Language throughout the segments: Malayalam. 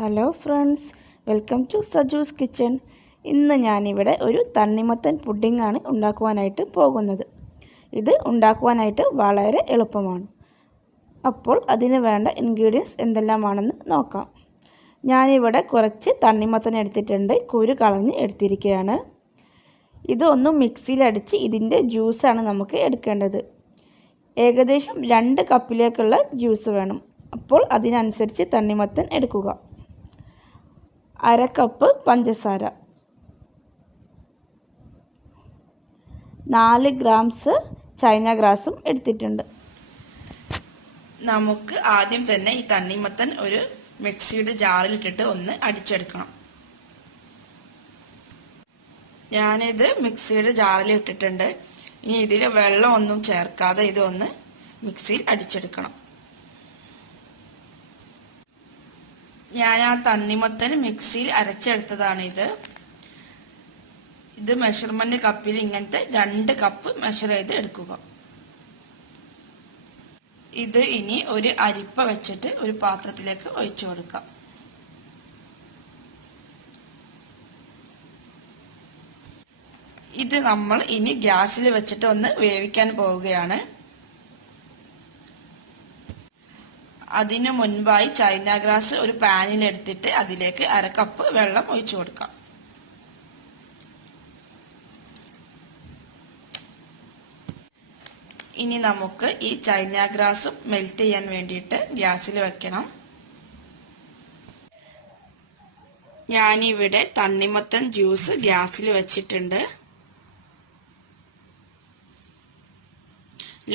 Hello friends, welcome to Saju's kitchen. ഇന്ന് ഞാനിവിടെ ഒരു തണ്ണിമത്തൻ പുഡിംഗ് ആണ് ഉണ്ടാക്കുവാനായിട്ട് പോകുന്നത്. ഇത് ഉണ്ടാക്കുവാനായിട്ട് വളരെ എളുപ്പമാണ്. അപ്പോൾ അതിന് വേണ്ട ഇൻഗ്രീഡിയൻസ് എന്തെല്ലാമാണെന്ന് നോക്കാം. ഞാനിവിടെ കുറച്ച് തണ്ണിമത്തൻ എടുത്തിട്ടുണ്ട്, കുരു കളഞ്ഞ് എടുത്തിരിക്കുകയാണ്. ഇതൊന്ന് മിക്സിയിലടിച്ച് ഇതിൻ്റെ ജ്യൂസാണ് നമുക്ക് എടുക്കേണ്ടത്. ഏകദേശം 2 കപ്പിലേക്കുള്ള ജ്യൂസ് വേണം. അപ്പോൾ അതിനനുസരിച്ച് തണ്ണിമത്തൻ എടുക്കുക. 1/2 കപ്പ് പഞ്ചസാര, 4 ഗ്രാംസ് ചൈന ഗ്രാസും എടുത്തിട്ടുണ്ട്. നമുക്ക് ആദ്യം തന്നെ ഈ തണ്ണിമത്തൻ ഒരു മിക്സിയുടെ ജാറിലിട്ടിട്ട് ഒന്ന് അടിച്ചെടുക്കണം. ഞാനിത് മിക്സിയുടെ ജാറിൽ ഇട്ടിട്ടുണ്ട്. ഇനി ഇതിൽ വെള്ളം ഒന്നും ചേർക്കാതെ ഇതൊന്ന് മിക്സിയിൽ അടിച്ചെടുക്കണം. ഞാൻ ആ തണ്ണിമത്തൻ മിക്സിയിൽ അരച്ചെടുത്തതാണ് ഇത് മെഷർമെന്റ് കപ്പിൽ ഇങ്ങനത്തെ 2 കപ്പ് മെഷർ ചെയ്ത് എടുക്കുക. ഇത് ഇനി ഒരു അരിപ്പ വെച്ചിട്ട് ഒരു പാത്രത്തിലേക്ക് ഒഴിച്ചു കൊടുക്കാം. ഇത് നമ്മൾ ഇനി ഗ്യാസിൽ വെച്ചിട്ട് ഒന്ന് വേവിക്കാൻ പോവുകയാണ്. അതിനു മുൻപായി ചൈന ഗ്രാസ് ഒരു പാനിൽ എടുത്തിട്ട് അതിലേക്ക് 1/2 കപ്പ് വെള്ളം ഒഴിച്ചു കൊടുക്കാം. ഇനി നമുക്ക് ഈ ചൈന ഗ്രാസും മെൽറ്റ് ചെയ്യാൻ വേണ്ടിയിട്ട് ഗ്യാസിൽ വെക്കണം. ഞാനിവിടെ തണ്ണിമത്തൻ ജ്യൂസ് ഗ്യാസിൽ വെച്ചിട്ടുണ്ട്.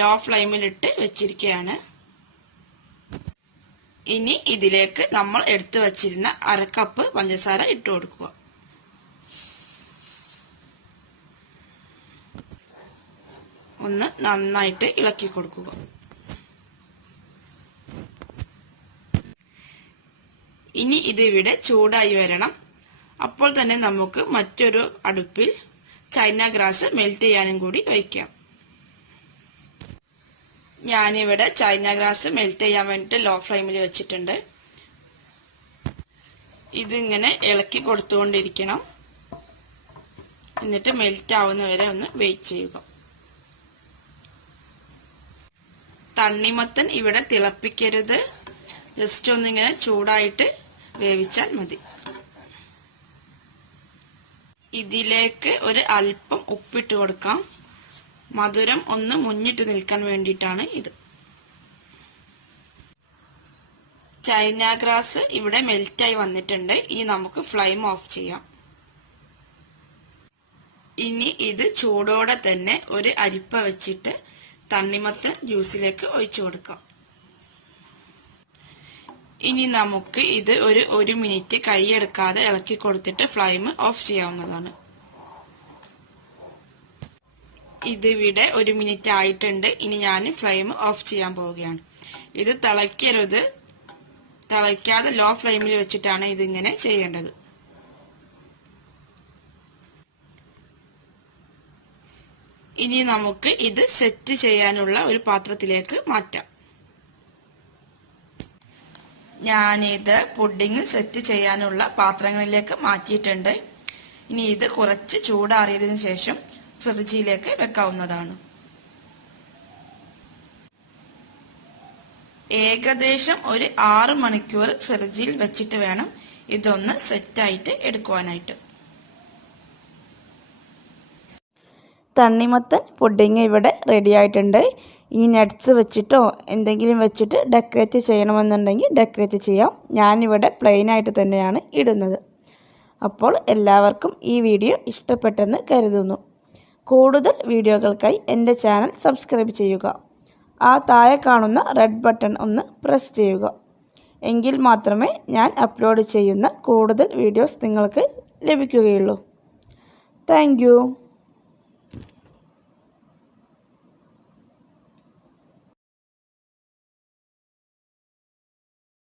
ലോ ഫ്ലെയിമിലിട്ട് വെച്ചിരിക്കുകയാണ്. ഇനി ഇതിലേക്ക് നമ്മൾ എടുത്തു വച്ചിരുന്ന 1/2 കപ്പ് പഞ്ചസാര ഇട്ട് കൊടുക്കുക. ഒന്ന് നന്നായിട്ട് ഇളക്കി കൊടുക്കുക. ഇനി ഇതിവിടെ ചൂടായി വരണം. അപ്പോൾ തന്നെ നമുക്ക് മറ്റൊരു അടുപ്പിൽ ചൈന ഗ്രാസ് മെൽറ്റ് ചെയ്യാനും കൂടി വയ്ക്കാം. ഞാനിവിടെ ചൈന ഗ്രാസ് മെൽറ്റ് ചെയ്യാൻ വേണ്ടിയിട്ട് ലോ ഫ്ലെയിമിൽ വെച്ചിട്ടുണ്ട്. ഇതിങ്ങനെ ഇളക്കി കൊടുത്തുകൊണ്ടിരിക്കണം. എന്നിട്ട് മെൽറ്റ് ആവുന്നവരെ ഒന്ന് വെയിറ്റ് ചെയ്യുക. തണ്ണിമത്തൻ ഇവിടെ തിളപ്പിക്കരുത്, ജസ്റ്റ് ഒന്നിങ്ങനെ ചൂടായിട്ട് വേവിച്ചാൽ മതി. ഇതിലേക്ക് ഒരു അല്പം ഉപ്പിട്ട് കൊടുക്കാം. മധുരം ഒന്ന് മുന്നിട്ട് നിൽക്കാൻ വേണ്ടിയിട്ടാണ് ഇത്. ചൈന ഗ്രാസ് ഇവിടെ മെൽറ്റായി വന്നിട്ടുണ്ട്. ഇനി നമുക്ക് ഫ്ലെയിം ഓഫ് ചെയ്യാം. ഇനി ഇത് ചൂടോടെ തന്നെ ഒരു അരിപ്പ വെച്ചിട്ട് തണ്ണിമത്തൻ ജ്യൂസിലേക്ക് ഒഴിച്ചു കൊടുക്കാം. ഇനി നമുക്ക് ഇത് ഒരു 1 മിനിറ്റ് കൈയെടുക്കാതെ ഇളക്കി കൊടുത്തിട്ട് ഫ്ലെയിം ഓഫ് ചെയ്യാവുന്നതാണ്. ഇതിവിടെ 1 മിനിറ്റ് ആയിട്ടുണ്ട്. ഇനി ഞാൻ ഫ്ലെയിം ഓഫ് ചെയ്യാൻ പോവുകയാണ്. ഇത് തിളയ്ക്കരുത്, തിളയ്ക്കാതെ ലോ ഫ്ലെയിമിൽ വെച്ചിട്ടാണ് ഇതിങ്ങനെ ചെയ്യേണ്ടത്. ഇനി നമുക്ക് ഇത് സെറ്റ് ചെയ്യാനുള്ള ഒരു പാത്രത്തിലേക്ക് മാറ്റാം. ഞാനിത് പുഡിംഗ് സെറ്റ് ചെയ്യാനുള്ള പാത്രങ്ങളിലേക്ക് മാറ്റിയിട്ടുണ്ട്. ഇനി ഇത് കുറച്ച് ചൂടാറിയതിനു ശേഷം ഫ്രിഡ്ജിലേക്ക് വെക്കാവുന്നതാണ്. ഏകദേശം ഒരു 6 മണിക്കൂർ ഫ്രിഡ്ജിൽ വെച്ചിട്ട് വേണം ഇതൊന്ന് സെറ്റായിട്ട് എടുക്കുവാനായിട്ട്. തണ്ണിമത്തൻ പുഡിംഗ് ഇവിടെ റെഡി ആയിട്ടുണ്ട്. ഇനി നട്ട്സ് വെച്ചിട്ടോ എന്തെങ്കിലും വെച്ചിട്ട് ഡെക്കറേറ്റ് ചെയ്യണമെന്നുണ്ടെങ്കിൽ ഡെക്കറേറ്റ് ചെയ്യാം. ഞാനിവിടെ പ്ലെയിൻ ആയിട്ട് തന്നെയാണ് ഇടുന്നത്. അപ്പോൾ എല്ലാവർക്കും ഈ വീഡിയോ ഇഷ്ടപ്പെട്ടെന്ന് കരുതുന്നു. കൂടുതൽ വീഡിയോകൾക്കായി എൻ്റെ ചാനൽ സബ്സ്ക്രൈബ് ചെയ്യുക. ആ താഴെ കാണുന്ന റെഡ് ബട്ടൺ ഒന്ന് പ്രസ് ചെയ്യുക. എങ്കിൽ മാത്രമേ ഞാൻ അപ്ലോഡ് ചെയ്യുന്ന കൂടുതൽ വീഡിയോസ് നിങ്ങൾക്ക് ലഭിക്കുകയുള്ളൂ. Thank you.